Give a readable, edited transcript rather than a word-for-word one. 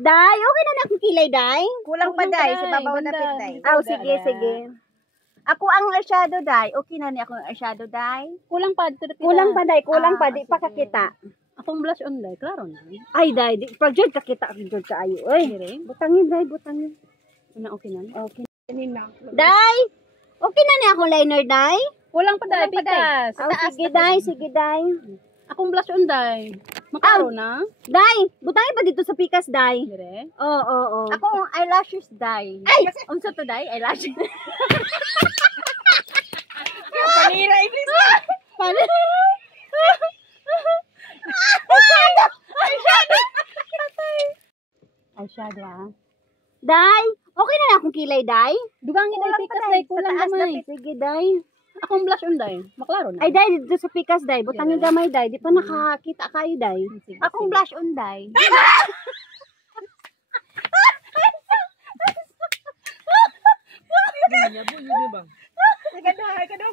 Day, okay na akong kilay, Day. Kulang pa, Day. Sa babaw na pit, Day. Sige, sige. Ako ang eyeshadow, Day. Okay na ni ako ang eyeshadow, Day. Kulang pa dito. Kulang pa, Day. Kulang pa. Di pa kakita. Akong blush on day, klaro na. Ay, Day. Pag dyan kakita, dyan kaayo. Ay, butangin, Day. Butangin. Okay na. Okay. Day, okay na ni akong liner, Day. Kulang pa day, pitas. Sige, Day. Sige, Day. Akong blush on day. Makaro na. Day, butangin pa dito sa pikas, Day. Dire. Oo. Ako ang eyelashes, Day. Ay! Unsa to, Day? Eyelashes. Panira, Iblis. Eyeshadow ah. Day, okay na akong kilay, Day. Dugang ito pikas day, kulang gamay. Sige, Day. Akong blush on day, maklaro na. Ay, Day, dito sa pikas, Day. Butangin gamay, Day. Di pa nakakita kayo, Day. Akong blush on, Day. Ganyan po, yun ba? Nagadahay ka daw,